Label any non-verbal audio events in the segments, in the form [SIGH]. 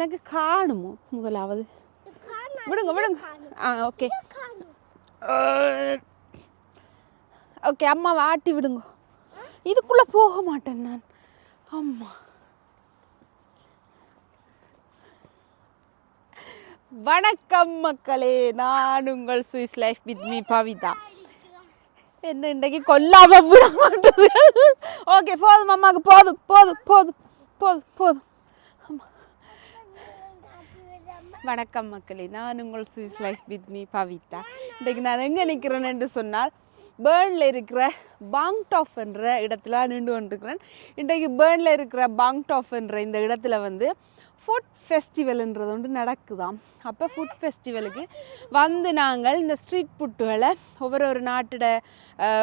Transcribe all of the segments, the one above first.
எனக்கு காணுமோ? முதலாவது. விடுங்க விடுங்க. ஆ ஓகே ஓகே அம்மாவை ஆட்டி விடுங்க. இதுக்குள்ளே போக மாட்டேன் நான். அம்மா. வணக்கம் மக்களே நான் உங்கள் Swiss life with me Pavitha. என்ன இன்றைக்கு கொல்லாம விட மாட்டேது ஓகே போதும் அம்மாவுக்கு போதும் போதும் போதும் போதும் போதும் அம்மா. வணக்கம் மக்களே நான் உங்கள் Swiss life with me Pavitha. இன்றைக்கு நான் எங்கே நிற்கிறேன் என்று சொன்னால் பேர்னில் இருக்கிற பாங்டாஃப் என்ற இடத்துல நின்று கொண்டிருக்கிறேன். இன்றைக்கு பேர்னில் இருக்கிற பாங்டாஃப் என்ற இந்த இடத்துல வந்து ஃபுட் ஃபெஸ்டிவல்ன்றது ஒன்று நடக்குதாம். அப்போ ஃபுட் ஃபெஸ்டிவலுக்கு வந்து நாங்கள் இந்த ஸ்ட்ரீட் ஃபுட்டுகளை ஒவ்வொரு ஒரு நாட்டோட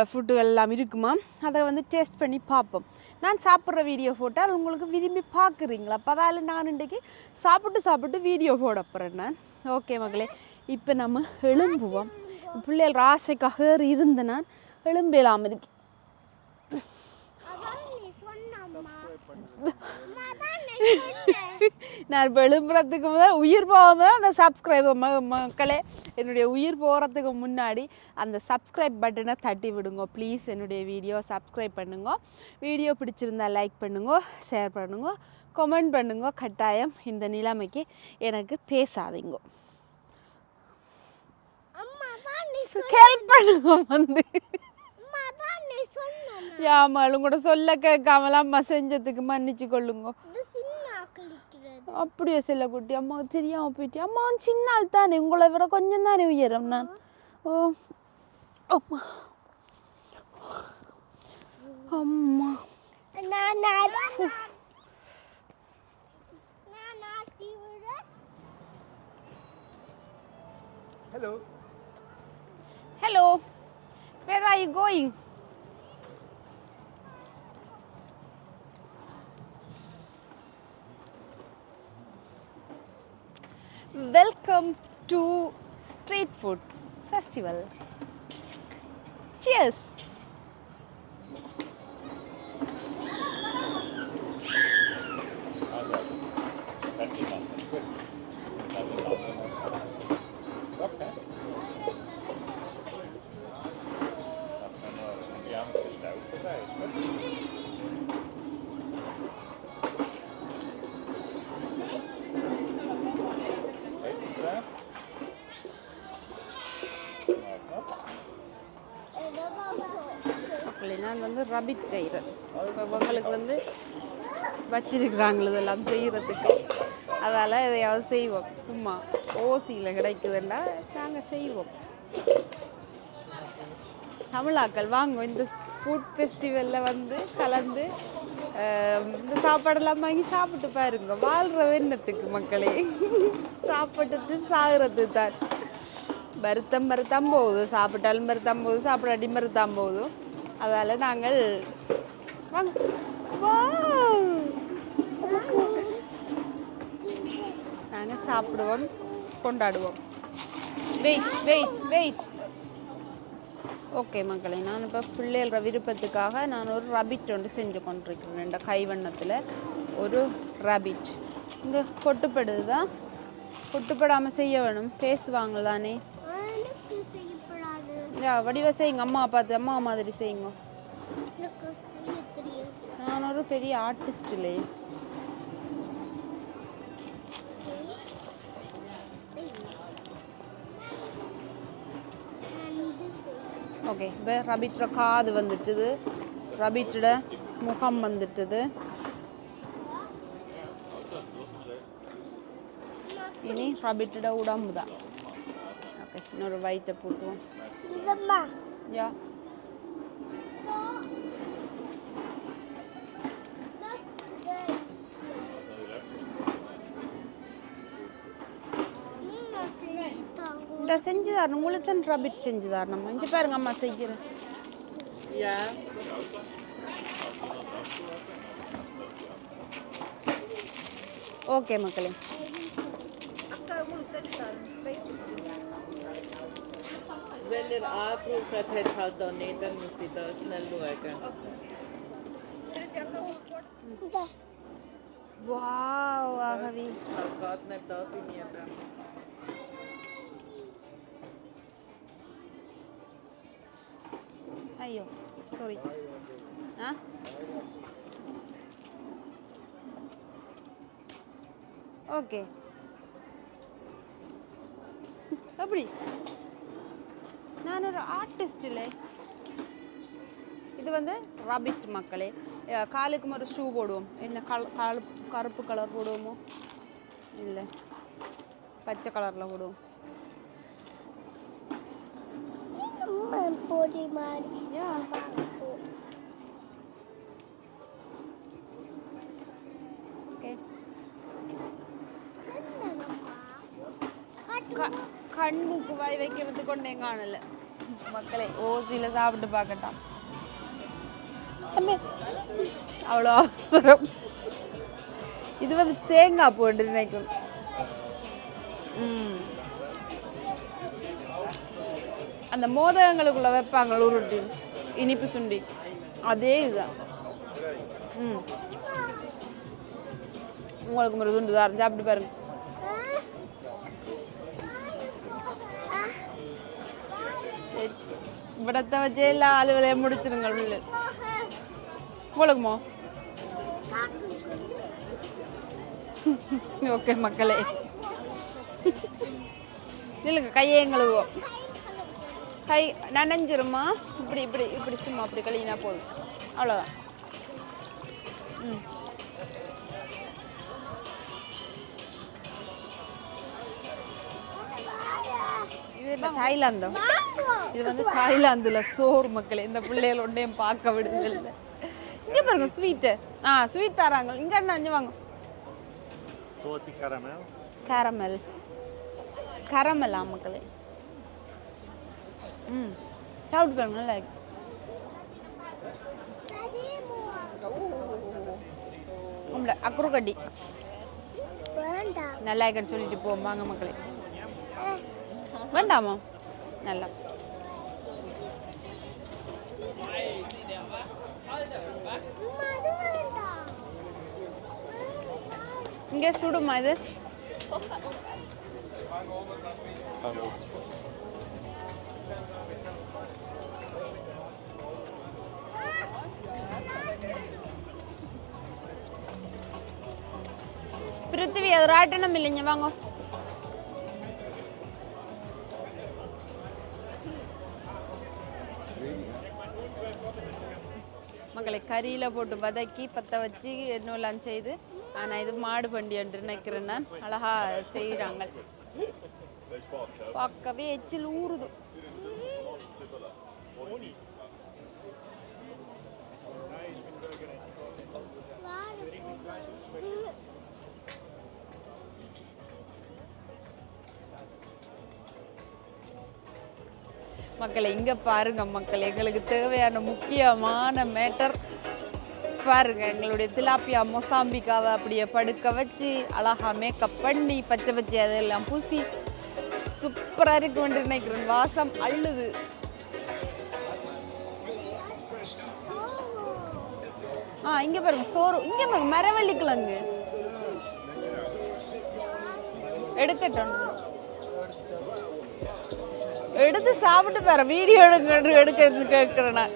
ஃபுட்டுகள் எல்லாம் இருக்குமா அதை வந்து டேஸ்ட் பண்ணி பார்ப்போம். நான் சாப்பிட்ற வீடியோ போட்டால் உங்களுக்கு விரும்பி பார்க்குறீங்களா? அப்போ அதால் நான் இன்றைக்கி சாப்பிட்டு சாப்பிட்டு வீடியோ போட போகிறேன் நான். ஓகே மகளே இப்போ நம்ம எழும்புவோம். பிள்ளைகள் ஆசைக்காக இருந்த நான் எழும்பலாம் இருக்கு [LAUGHS] நான் எழும்புறதுக்கு முதல் உயிர் போகாமல் அந்த சப்ஸ்கிரைபர் மக்களே. என்னுடைய உயிர் போகிறதுக்கு முன்னாடி அந்த சப்ஸ்கிரைப் பட்டனை தட்டி விடுங்க. ப்ளீஸ் என்னுடைய வீடியோ சப்ஸ்கிரைப் பண்ணுங்க. வீடியோ பிடிச்சிருந்தா லைக் பண்ணுங்க ஷேர் பண்ணுங்க கமெண்ட் பண்ணுங்க. கட்டாயம் இந்த நிலைமைக்கு எனக்கு பேசாதீங்க. ஹெல்ப் பண்ணுங்க வந்து. யாமாலும் கூட சொல்ல கேட்காமலாம் அம்மா செஞ்சதுக்கு மன்னிச்சு கொள்ளுங்க அப்படியே செல்ல குட்டி அம்மா தெரியாம போயிட்டு அம்மா அவன் சின்ன ஆள் தானே உங்களை விட கொஞ்சம் தானே உயரம் நான் ஓ அம்மா அம்மா Hello. Hello, where are you going? Welcome to Street Food Festival. Cheers! வந்து ரபிட் செய்கிறேன் உங்களுக்கு வந்து வச்சிருக்கிறாங்களே இதெல்லாம் செய்கிறதுக்கு அதால் எதையாவது செய்வோம். சும்மா ஓசியில் கிடைக்குதுன்னா நாங்கள் செய்வோம். தமிழாக்கள் வாங்க இந்த ஃபுட் ஃபெஸ்டிவலில் வந்து கலந்து இந்த சாப்பாடெல்லாம் வாங்கி சாப்பிட்டு பாருங்க. வாழ்கிறது என்னத்துக்கு மக்களே? சாப்பிட்டுட்டு சாகிறது தான். மருத்தம் மருத்தம் போகுது. சாப்பிட்டாலும் மருத்தம் போகுது. சாப்பிடாட்டி மருத்தம் போகுது. அதால் நாங்கள் வாங்க. நாங்கள் சாப்பிடுவோம் கொண்டாடுவோம். வெயிட் வெயிட் வெயிட் ஓகே மக்களை நான் இப்போ பிள்ளைகள விருப்பத்துக்காக நான் ஒரு ரபிட் ஒன்று செஞ்சு கொண்டிருக்கிறேன். இந்த கைவண்ணத்தில் ஒரு ரபிட் இங்கே கொட்டுப்படுது தான் பொட்டுப்படாமல் செய்ய வேணும். பேசுவாங்க தானே யா வடிவ செய்யுங்க அம்மா பார்த்து அம்மா மாதிரி செய்யுங்க நான் ஒரு பெரிய ஆர்டிஸ்ட் இல்லையே ஓகே இப்போ ரபிட்டோட காது வந்துட்டுது. ரபிட்டோட முகம் வந்துட்டுது. இனி ரபிட்டோட உடம்பு தான் ஓகே இன்னொரு வயிற்றை போட்டுவோம் யா இந்த செஞ்சு தரணும் உங்களுக்கு தான் ரபிட் செஞ்சு தரணும் இங்கே பாருங்க அம்மா செய்கிறேன். ஓகே மக்களே der angerufen hat, hat es halt da nicht, dann muss ich da schnell schauen. Okay. Wow, Arabi. Aber geht nicht da bei niemandem. Ayo, sorry. Huh? Okay. Abri. ஒரு ஆர்டிஸ்ட் இல்லை இது வந்து ராபிட் மக்களே. காலுக்கும் ஒரு shoe போடுவோம். என்ன கல கால் கருப்பு கலர் போடுவோமோ? இல்லை. பச்சை கலரில் போடுவோம். பொடி மாதிரி யா ஓகே க- கண் மூக்கு வாய் வைக்கிறது கொண்டே காணல மக்களே ஓசியில் சாப்பிட்டு பார்க்கட்டாம் அவ்வளோ அவசரம். இது வந்து தேங்காய் போட்டு நினைக்கும். அந்த மோதகங்களுக்குள்ள வைப்பாங்க உருட்டி இனிப்பு சுண்டி. அதே இதுதான். ம். உங்களுக்கு ஒரு துண்டு தான் சாப்பிட்டு பாருங்க. படத்தை வச்சு எல்லா ஆளுகளையும் முடிச்சிருங்க உள்ள போலுக்குமோ ஓகே மக்களே இல்லைங்க கையை எங்களுவோம் கை நனைஞ்சிருமா இப்படி இப்படி இப்படி சும்மா அப்படி கழுவினா போதும் அவ்வளோதான் ம் என்ன தாய்லாந்தோ இது வந்து தாய்லாந்துல சோறு மக்களே இந்த பிள்ளைகள் ஒன்றையும் பார்க்க விடுதல் இங்க பாருங்க ஸ்வீட்டு ஆ ஸ்வீட் தராங்க. இங்க என்ன அஞ்சு வாங்க. Salty caramel. கேரமல் கேரமலா மக்களே. ம். சாப்பிட்டு பாருங்க நல்லா இருக்கு. உங்களோட அக்குறு கட்டி வேண்டாம். நல்லா இருக்குன்னு சொல்லிட்டு போவோம் வாங்க மக்களே. வேண்டாமா? நல்லா. இங்கே சுடுமா இது? பிருத்திவி அது ராட்டணம் இல்லைங்க வாங்க. மக்களை கறியில் போட்டு வதக்கி பற்ற வச்சு என்னெல்லாம் செய்து ஆனால் இது மாடு பண்டி என்று நினைக்கிறேன் நான். அழகா செய்கிறாங்க பார்க்கவே எச்சில் ஊறுது. மக்களை இங்க பாருங்க மக்கள் எங்களுக்கு தேவையான முக்கியமான மேட்டர் பாருங்க எங்களுடைய திலாப்பியா மொசாம்பிக்காவை அப்படியே படுக்க வச்சு அழகா மேக்கப் பண்ணி பச்சை பச்சை அதெல்லாம் பூசி சூப்பரா இருக்கு நினைக்கிறேன். வாசம் அள்ளுது. ஆ இங்க பாருங்க சோறு இங்க பாருங்க மரவள்ளி கிழங்கு எடுக்கட்டும் எடுத்து சாப்பிட்டு பாரு வீடியோ எடுக்க எடுக்கிறது கேட்குறேன் நான்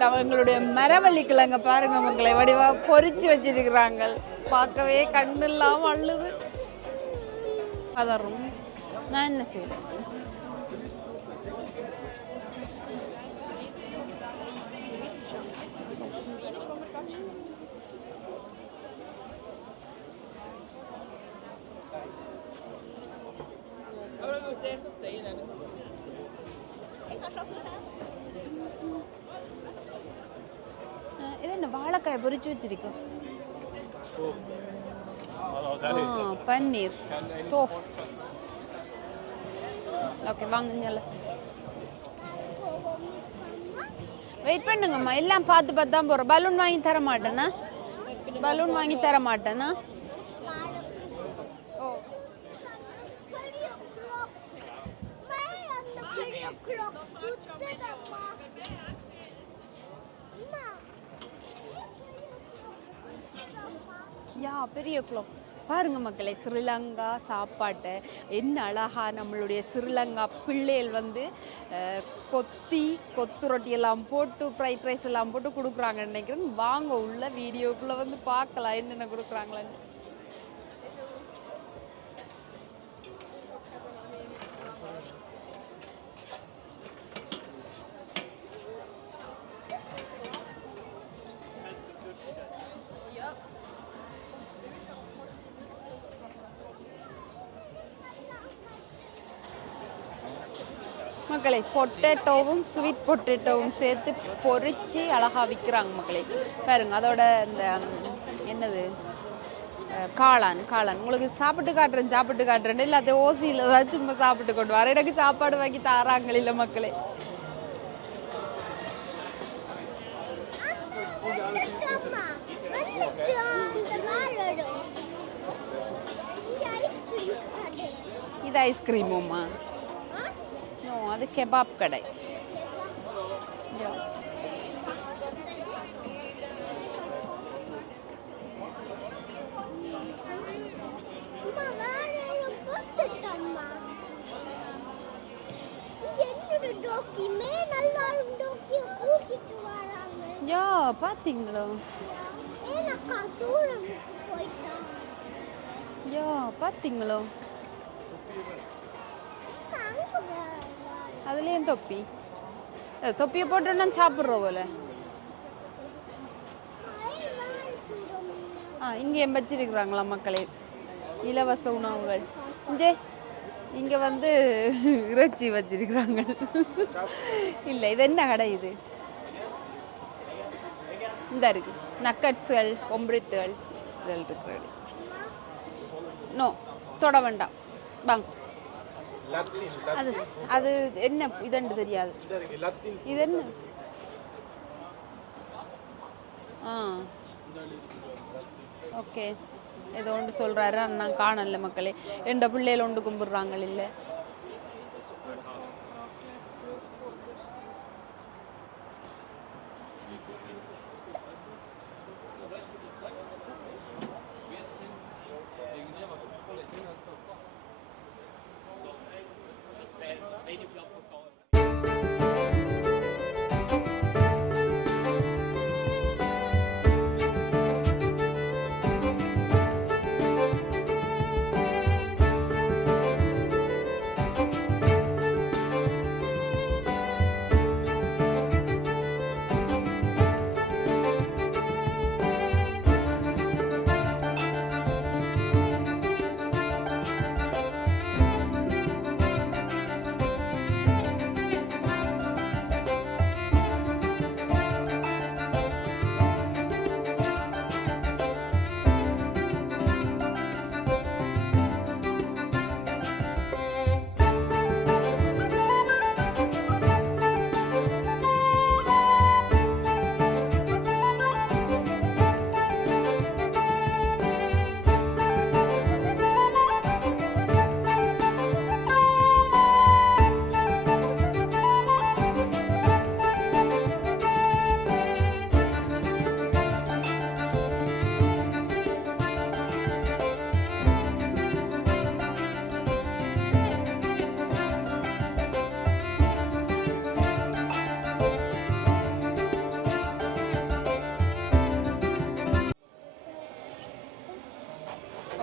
நம்ம எங்களுடைய மரவள்ளி கிழங்க பாருங்க மக்களை வடிவா பொரிச்சு வச்சிருக்கிறாங்க பார்க்கவே கண்ணு இல்லாம அள்ளுது பதறும் நான் என்ன செய்யறேன் அஹ் இது என்ன வாழைக்காய் பொரிச்சு வச்சிருக்கோம் ஆ பன்னீர் தோஃப் ஓகே வாங்க வெயிட் பண்ணுங்கம்மா எல்லாம் பார்த்து பார்த்து தான் போகிறோம் பலூன் வாங்கி தர மாட்டேனா பலூன் வாங்கி தர மாட்டேனா ஓ பெரிய clock. மேல அந்த பெரிய clock சுத்துதம்மா. அம்மா. யா பெரிய குளம். பாருங்க மக்களே ஸ்ரீலங்கா சாப்பாட்டை என்ன அழகா நம்மளுடைய ஸ்ரீலங்கா பிள்ளைகள் வந்து கொத்தி கொத்து ரொட்டி எல்லாம் போட்டு ஃப்ரைட் ரைஸ் எல்லாம் போட்டு கொடுக்குறாங்கன்னு நினைக்கிறேன். வாங்க உள்ள வீடியோக்குள்ளே வந்து பார்க்கலாம் என்னென்ன கொடுக்குறாங்களேன்னு மக்களே பொட்டேட்டோவும் ஸ்வீட் பொட்டேட்டோவும் சேர்த்து பொறிச்சு அழகா விற்கிறாங்க மக்களே. பாருங்க அதோட இந்த என்னது? காளான் காளான். உங்களுக்கு சாப்பிட்டு காட்டுறேன் சாப்பிட்டு காட்டுறேன் அதை ஓசியில் தான் சும்மா சாப்பிட்டு கொண்டு வர. எனக்கு சாப்பாடு வாங்கி தாராங்க இல்லை மக்களே. இது ஐஸ்கிரீமுமா நோ அது கெபாப் கடை. Yeah. அம்மா வேலையும் பார்த்தீங்களோ அதுலேயும் தொப்பி. தொப்பியை போட்டோன்னா சாப்பிட்றோம் போல. ஆ இங்கே வச்சிருக்கிறாங்களா மக்களே? இலவச உணவுகள். இங்கே இங்கே வந்து இறைச்சி வச்சிருக்கிறாங்க. இல்லை இது என்ன கடை இது? இந்த இருக்கு. நக்கட்ஸுகள் ஒம்பிரித்துகள். இதெல்லாம் இருக்கிறது. நோ தொட வேண்டாம். வாங்க. அது அது என்ன இதண்டு தெரியாது. இது என்ன? ஆ. ஓகே. ஏதோ ஒன்று சொல்கிறாரு நான் காணல மக்களே. எந்த பிள்ளையில ஒன்று கும்பிட்றாங்க இல்லை.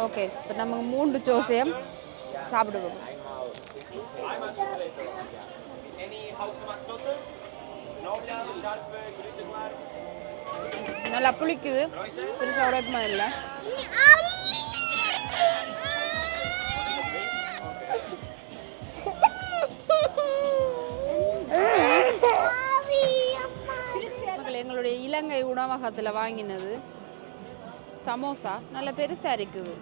ஓகே இப்போ நமக்கு மூன்று ஜோசியம் சாப்பிடுவோம். நல்லா புளிக்குது. பெருசாக உரைக்குமா இல்லை. எங்களுடைய இலங்கை உணவகத்தில் வாங்கினது சமோசா. நல்ல பெருசாக இருக்குது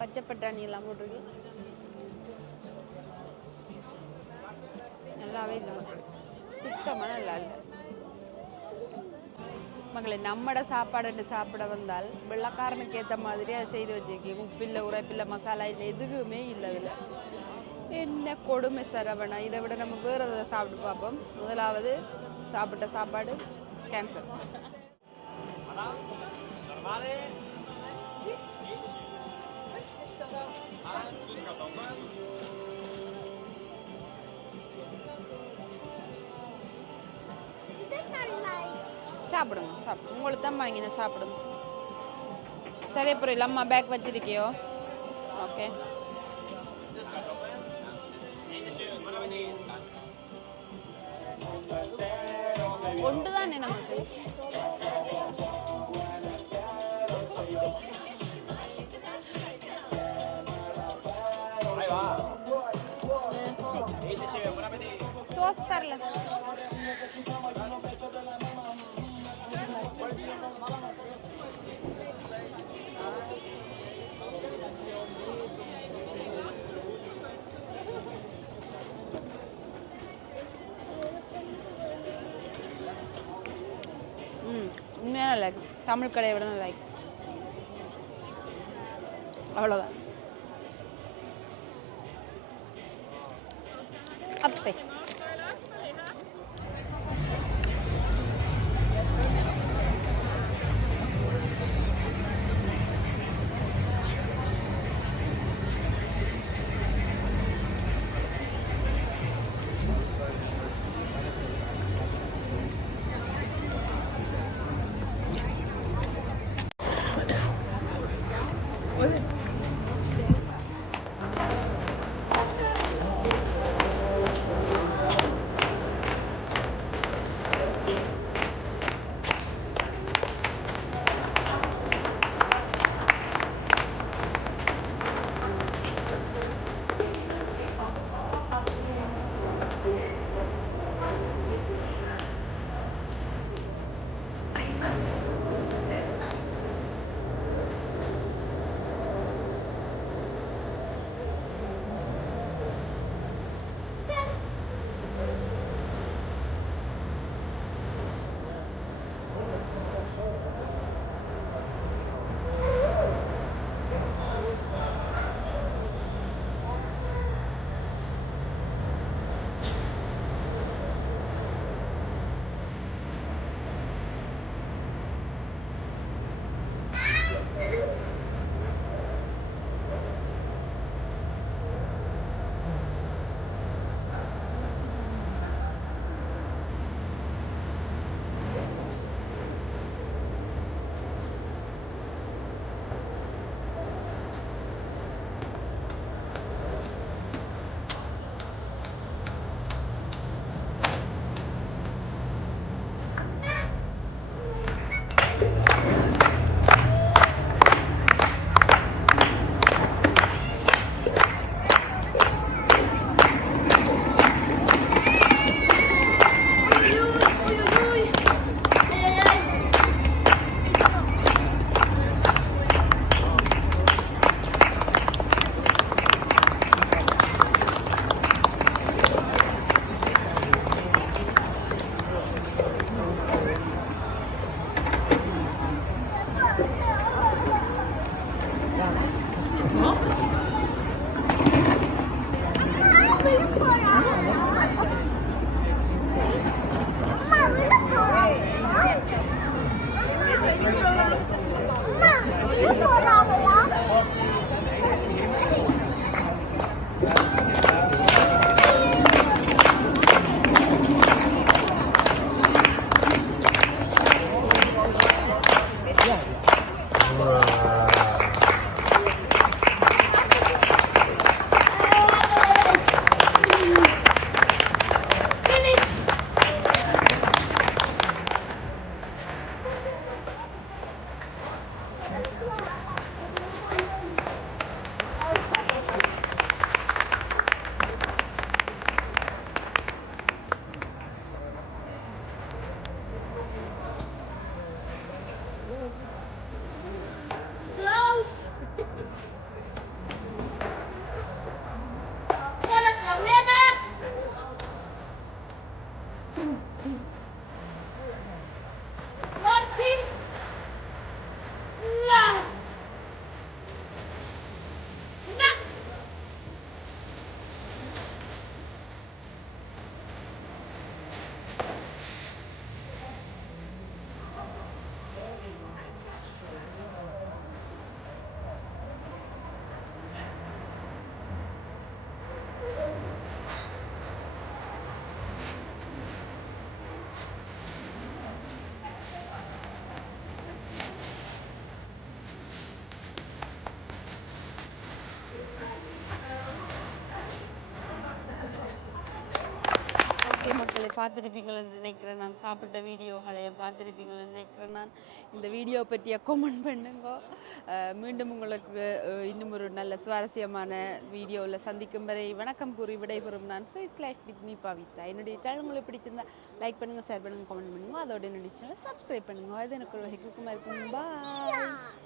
பச்சை பட்டாணி எல்லாம் போட்டிருக்கு. நல்லாவே இல்லை மக்கள் சுத்தமாக நல்லா இல்லை. மகளே நம்மட சாப்பாடு சாப்பிட வந்தால் வெள்ளக்காரனுக்கு ஏற்ற மாதிரி அதை செய்து வச்சிருக்கீங்க. உப்பில்லை உரைப்பில்லை மசாலா இல்லை எதுவுமே இல்லை இதில் என்ன கொடுமை சரவணா. இதை விட நம்ம வேறு சாப்பிட்டு பார்ப்போம். முதலாவது சாப்பிட்ட சாப்பாடு கேன்சர் சாப்பிடுங்க சாப்பிடுங்க உங்களுக்கு தான் வாங்கின சாப்பிடுங்க தெரியப்புறையில் அம்மா பேக் வச்சிருக்கியோ? ஓகே ஒன்று தானே நமக்கு சோஸ் உண்மையான ம் தமிழ் கடையை விட லைக் அவ்வளோதான் பார்த்துருப்பீங்கள்னு நினைக்கிறேன். நான் சாப்பிட்ட வீடியோகளை பார்த்துருப்பீங்கள்னு நினைக்கிறேன். நான் இந்த வீடியோ பற்றிய கமெண்ட் பண்ணுங்க. மீண்டும் உங்களுக்கு இன்னும் ஒரு நல்ல சுவாரஸ்யமான வீடியோவில் சந்திக்கும் வரை வணக்கம் கூறி விடைபெறும் நான் so it's life with me Pavitha. என்னுடைய சேனல் உங்களுக்கு பிடிச்சிருந்தா லைக் பண்ணுங்கள் ஷேர் பண்ணுங்கள் கமெண்ட் பண்ணுங்க. அதோட என்னுடைய சேனல் சப்ஸ்கிரைப் பண்ணுங்க. அது எனக்கு ஒரு வகைக்கு இருக்கும் பாய்